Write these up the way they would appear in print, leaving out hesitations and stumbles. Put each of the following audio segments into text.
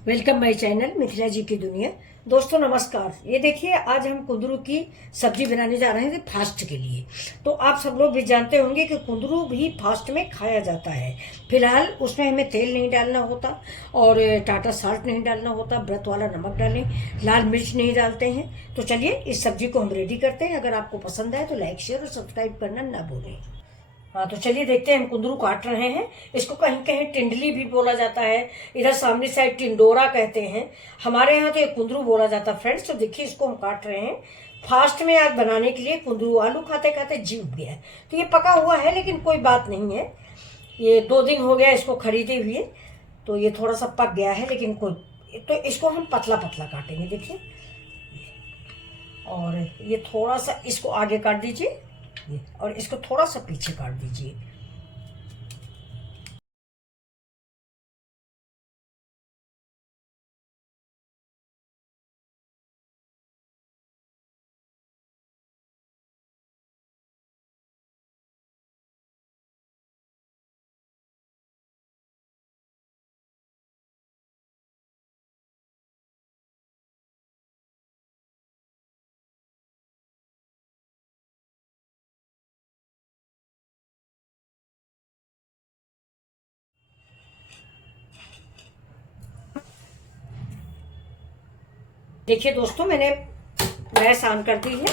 Welcome my channel Mithila ji की दुनिया। दोस्तों नमस्कार। ये देखिए आज हम कुंदरू की सब्जी बनाने जा रहे हैं फास्ट के लिए। तो आप सब लोग भी जानते होंगे कि कुंदरू भी फास्ट में खाया जाता है। फिलहाल उसमें हमें तेल नहीं डालना होता और टाटा साल्ट नहीं डालना होता, व्रत वाला नमक डालें, लाल मिर्च नहीं डालते हैं। तो चलिए इस सब्जी को हम रेडी करते हैं। अगर आपको पसंद आए तो लाइक शेयर और सब्सक्राइब करना ना भूलें। हाँ तो चलिए देखते हैं। हम कुंदरू काट रहे हैं। इसको कहीं कहीं टिंडली भी बोला जाता है, इधर सामने साइड टिंडोरा कहते हैं। हमारे यहाँ तो ये कुंदरू बोला जाता है फ्रेंड्स। तो देखिए इसको हम काट रहे हैं फास्ट में आज बनाने के लिए। कुंदरू आलू खाते खाते जी उठ गया है। तो ये पका हुआ है लेकिन कोई बात नहीं है। ये 2 दिन हो गया इसको खरीदे हुए, तो ये थोड़ा सा पक गया है लेकिन कोई, तो इसको हम पतला पतला काटेंगे। देखिए और ये थोड़ा सा इसको आगे काट दीजिए और इसको थोड़ा सा पीछे काट दीजिए। देखिए दोस्तों मैंने गैस ऑन कर दी है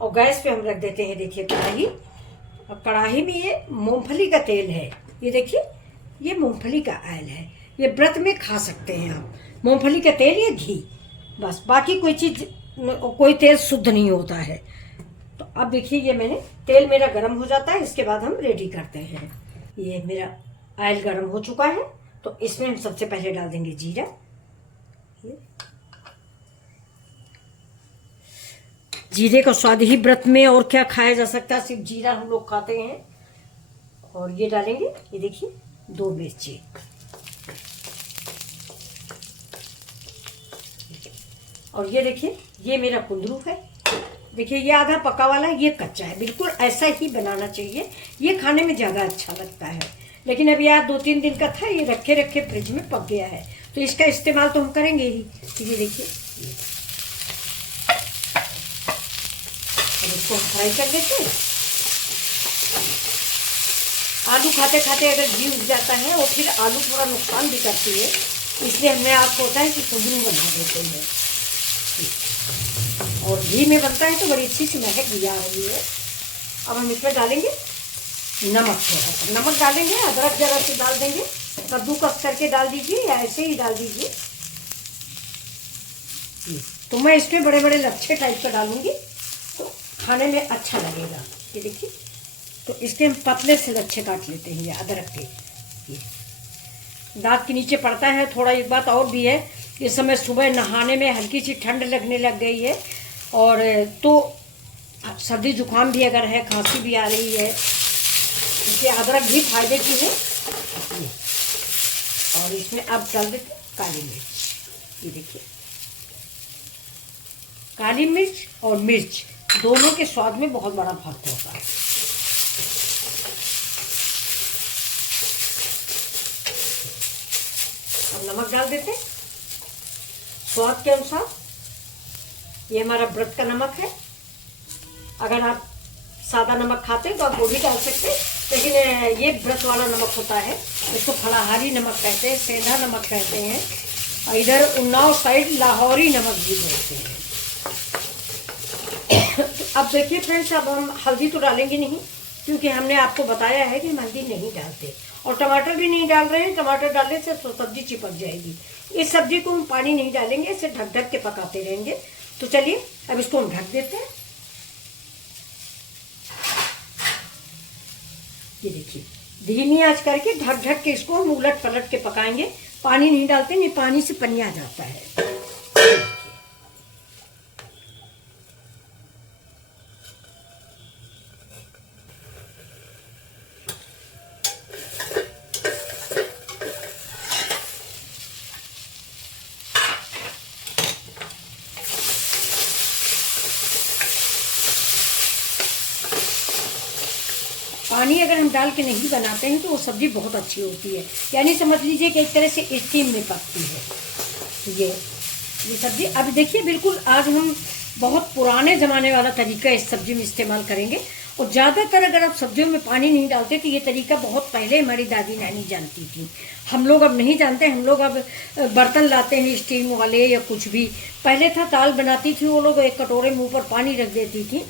और गैस पे हम रख देते हैं। देखिए कढ़ाई, और कढ़ाई में ये मूंगफली का तेल है। ये देखिए ये मूंगफली का ऑयल है। ये व्रत में खा सकते हैं आप। मूंगफली का तेल, ये घी, बस बाकी कोई चीज, कोई तेल शुद्ध नहीं होता है। तो अब देखिए ये मैंने, तेल मेरा गर्म हो जाता है, इसके बाद हम रेडी करते हैं। ये मेरा ऑयल गर्म हो चुका है तो इसमें हम सबसे पहले डाल देंगे जीरा। जीरे का स्वाद ही व्रत में और क्या खाया जा सकता है, सिर्फ जीरा हम लोग खाते हैं। और ये डालेंगे, ये देखिए 2 मिर्ची, और ये देखिए ये मेरा कुंदरू है। देखिए ये आधा पका वाला है, ये कच्चा है। बिल्कुल ऐसा ही बनाना चाहिए, ये खाने में ज़्यादा अच्छा लगता है। लेकिन अब यार 2-3 दिन का था, ये रखे रखे फ्रिज में पक गया है, तो इसका इस्तेमाल तो हम करेंगे ही। तो ये देखिए अब इसको फ्राई कर देते हैं। आलू खाते खाते अगर घी उग जाता है और फिर आलू थोड़ा नुकसान भी करती है, इसलिए हमने आपको होता है कि कुंदरू बना देते हैं। और घी में बनता है तो बड़ी अच्छी सी महक भी आ रही है। अब हम इसमें डालेंगे नमक, थोड़ा सा नमक डालेंगे, अदरक जरा से डाल देंगे, कद्दूकस करके डाल दीजिए या ऐसे ही डाल दीजिए। तो मैं इसमें बड़े बड़े लच्छे टाइप का डालूंगी तो खाने में अच्छा लगेगा। ये देखिए तो इसके हम पतले से लच्छे काट लेते हैं। ये अदरक के ये दांत के नीचे पड़ता है थोड़ा। एक बात और भी है, इस समय सुबह नहाने में हल्की सी ठंड लगने लग गई है, और तो सर्दी जुकाम भी अगर है, खांसी भी आ रही है, इसलिए अदरक भी फायदे की है। और इसमें अब डाल देते काली मिर्च। ये देखिए काली मिर्च और मिर्च दोनों के स्वाद में बहुत बड़ा फर्क होता है। अब नमक डाल देते स्वाद के अनुसार। ये हमारा व्रत का नमक है। अगर आप सादा नमक खाते हैं तो आप वो भी डाल सकते हैं, लेकिन ये व्रत वाला नमक होता है। इसको फलाहारी नमक कहते हैं, सेंधा नमक कहते हैं, और इधर उन्नाव साइड लाहौरी नमक भी बोलते हैं। तो अब देखिए फ्रेंड्स, अब हम हल्दी तो डालेंगे नहीं, क्योंकि हमने आपको बताया है कि हम हल्दी नहीं डालते, और टमाटर भी नहीं डाल रहे हैं। टमाटर डालने से तो सब्जी चिपक जाएगी। इस सब्जी को हम पानी नहीं डालेंगे, इसे ढक ढक के पकाते रहेंगे। तो चलिए अब इसको हम ढक देते हैं। ये देखिए धीमी आंच करके ढक ढक के इसको हम उलट पलट के पकाएंगे। पानी नहीं डालते, नहीं पानी से पनिया जाता है। पानी अगर हम डाल के नहीं बनाते हैं तो वो सब्ज़ी बहुत अच्छी होती है। यानी समझ लीजिए कि एक तरह से स्टीम में पकती है। ये सब्जी अभी देखिए, बिल्कुल आज हम बहुत पुराने ज़माने वाला तरीका इस सब्जी में इस्तेमाल करेंगे। और ज़्यादातर अगर आप सब्जियों में पानी नहीं डालते तो ये तरीका बहुत पहले हमारी दादी नानी जानती थी। हम लोग अब नहीं जानते। हम लोग अब बर्तन लाते हैं स्टील वाले या कुछ भी। पहले था दाल बनाती थी वो लोग, एक कटोरे में ऊपर पानी रख देती थी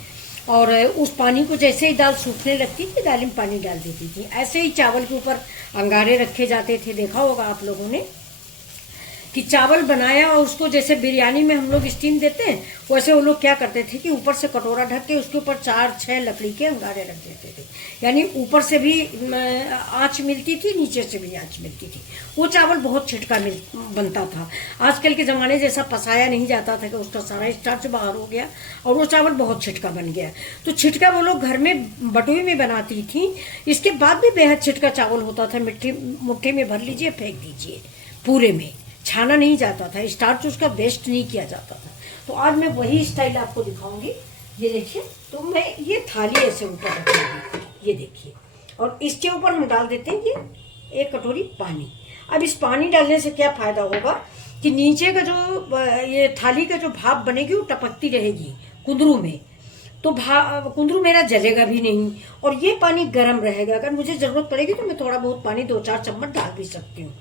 और उस पानी को जैसे ही दाल सूखने लगती थी दाल में पानी डाल देती थी। ऐसे ही चावल के ऊपर अंगारे रखे जाते थे। देखा होगा आप लोगों ने कि चावल बनाया और उसको जैसे बिरयानी में हम लोग स्टीम देते हैं, वैसे वो लोग क्या करते थे कि ऊपर से कटोरा ढक के उसके ऊपर 4-6 लकड़ी के अंगारे रख देते थे। यानी ऊपर से भी आँच मिलती थी, नीचे से भी आँच मिलती थी। वो चावल बहुत छिटका बनता था। आजकल के ज़माने जैसा पसाया नहीं जाता था कि उसका सारा स्टार्च बाहर हो गया और वो चावल बहुत छिटका बन गया। तो छिटका वो लोग घर में बटुई में बनाती थी। इसके बाद भी बेहद छिटका चावल होता था। मुट्ठी में भर लीजिए, फेंक दीजिए, पूरे में छाना नहीं जाता था, स्टार्च उसका वेस्ट नहीं किया जाता था। तो आज मैं वही स्टाइल आपको दिखाऊंगी। ये देखिए, तो मैं ये थाली ऐसे ऊपर रखूंगी, ये देखिए, और इसके ऊपर हम डाल देते हैं ये 1 कटोरी पानी। अब इस पानी डालने से क्या फ़ायदा होगा कि नीचे का जो ये थाली का जो भाप बनेगी वो टपकती रहेगी कुंदरू में। तो कुंदरू मेरा जलेगा भी नहीं और ये पानी गर्म रहेगा। अगर मुझे ज़रूरत पड़ेगी तो मैं थोड़ा बहुत पानी 2-4 चम्मच डाल भी सकती हूँ।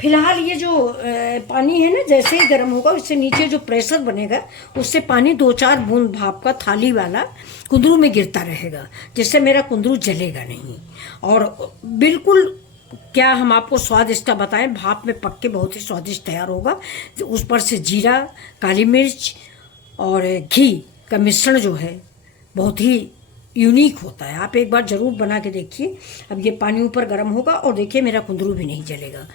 फिलहाल ये जो पानी है ना, जैसे ही गर्म होगा उससे नीचे जो प्रेशर बनेगा उससे पानी 2-4 बूंद भाप का थाली वाला कुंदरू में गिरता रहेगा, जिससे मेरा कुंदरू जलेगा नहीं। और बिल्कुल क्या हम आपको स्वाद इसका बताएं, भाप में पक के बहुत ही स्वादिष्ट तैयार होगा। उस पर से जीरा, काली मिर्च और घी का मिश्रण जो है बहुत ही यूनिक होता है। आप एक बार ज़रूर बना के देखिए। अब ये पानी ऊपर गर्म होगा और देखिए मेरा कुंदरू भी नहीं जलेगा।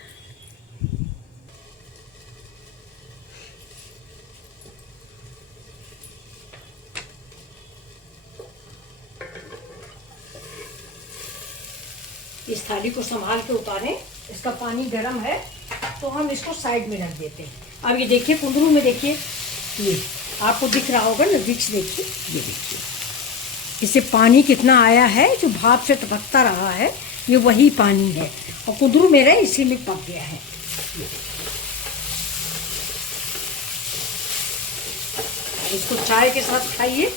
इस थाली को संभाल के उतारें, इसका पानी गर्म है तो हम इसको साइड में रख देते हैं। अब ये देखिए कुंदरू में, देखिए ये आपको दिख रहा होगा, नजदीक से देखिए, ये देखिए इससे पानी कितना आया है। जो भाप से टपकता रहा है ये वही पानी है और कुंदरू मेरा इसी में पक गया है। इसको चाय के साथ खाइए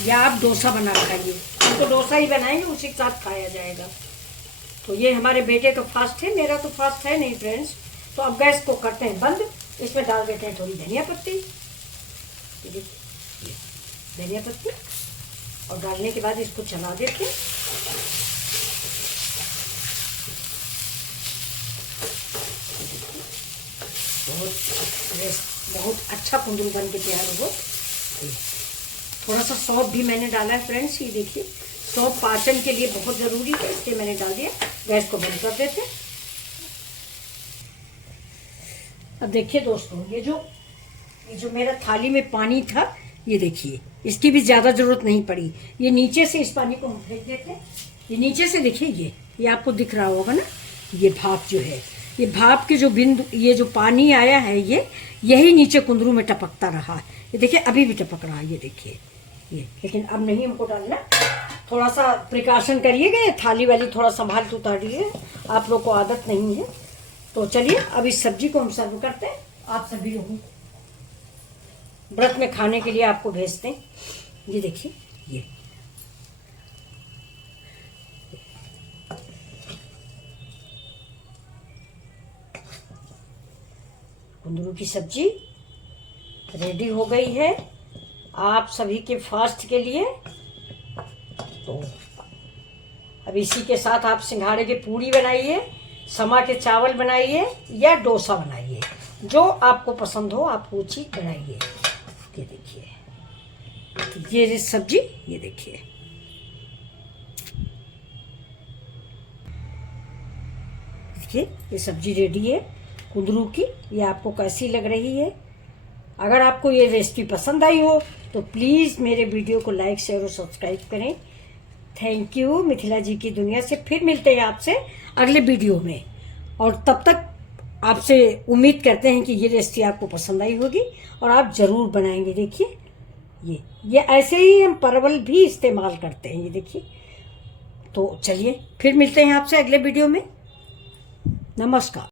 या आप डोसा बना खाइए। हम तो डोसा ही बनाएंगे, उसी के साथ खाया जाएगा। तो ये हमारे बेटे का फास्ट है, मेरा तो फास्ट है नहीं फ्रेंड्स। तो अब गैस को करते हैं बंद। इसमें डाल देते हैं थोड़ी धनिया पत्ती, धनिया पत्ती, और डालने के बाद इसको चला देते हैं। बहुत अच्छा कुंदरू बन के तैयार हो। थोड़ा सा सौंफ भी मैंने डाला है फ्रेंड्स, ये देखिए सौंफ पाचन के लिए बहुत ज़रूरी है, इसलिए मैंने डाल दिया। गैस को बंद कर देते हैं। अब देखिए दोस्तों, ये जो मेरा थाली में पानी था, ये देखिए इसकी भी ज़्यादा ज़रूरत नहीं पड़ी। ये नीचे से इस पानी को हम फेंक देते हैं। ये नीचे से देखिए, ये आपको दिख रहा होगा ना, ये भाप जो है, ये भाप के जो बिंदु, ये जो पानी आया है यही नीचे कुंदरू में टपकता रहा। ये देखिए अभी भी टपक रहा है, ये देखिए ये। लेकिन अब नहीं हमको डालना, थोड़ा सा प्रिकॉशन करिएगा। ये थाली वाली थोड़ा संभाल के उतारिए, आप लोग को आदत नहीं है। तो चलिए अब इस सब्जी को हम सर्व करते हैं। आप सभी लोगों को व्रत में खाने के लिए आपको भेजते हैं। ये देखिए, ये कुंदरू की सब्जी रेडी हो गई है आप सभी के फास्ट के लिए। तो अब इसी के साथ आप सिंघाड़े की पूड़ी बनाइए, समा के चावल बनाइए या डोसा बनाइए, जो आपको पसंद हो आप वो चीज़ बनाइए। ये देखिए ये सब्जी, ये देखिए ये सब्जी रेडी है कुंदरू की। ये आपको कैसी लग रही है? अगर आपको ये रेसिपी पसंद आई हो तो प्लीज़ मेरे वीडियो को लाइक, शेयर और सब्सक्राइब करें। Thank you. मिथिला जी की दुनिया से फिर मिलते हैं आपसे अगले वीडियो में, और तब तक आपसे उम्मीद करते हैं कि ये रेसिपी आपको पसंद आई होगी और आप ज़रूर बनाएंगे। देखिए ये ऐसे ही हम परवल भी इस्तेमाल करते हैं, ये देखिए। तो चलिए फिर मिलते हैं आपसे अगले वीडियो में। नमस्कार।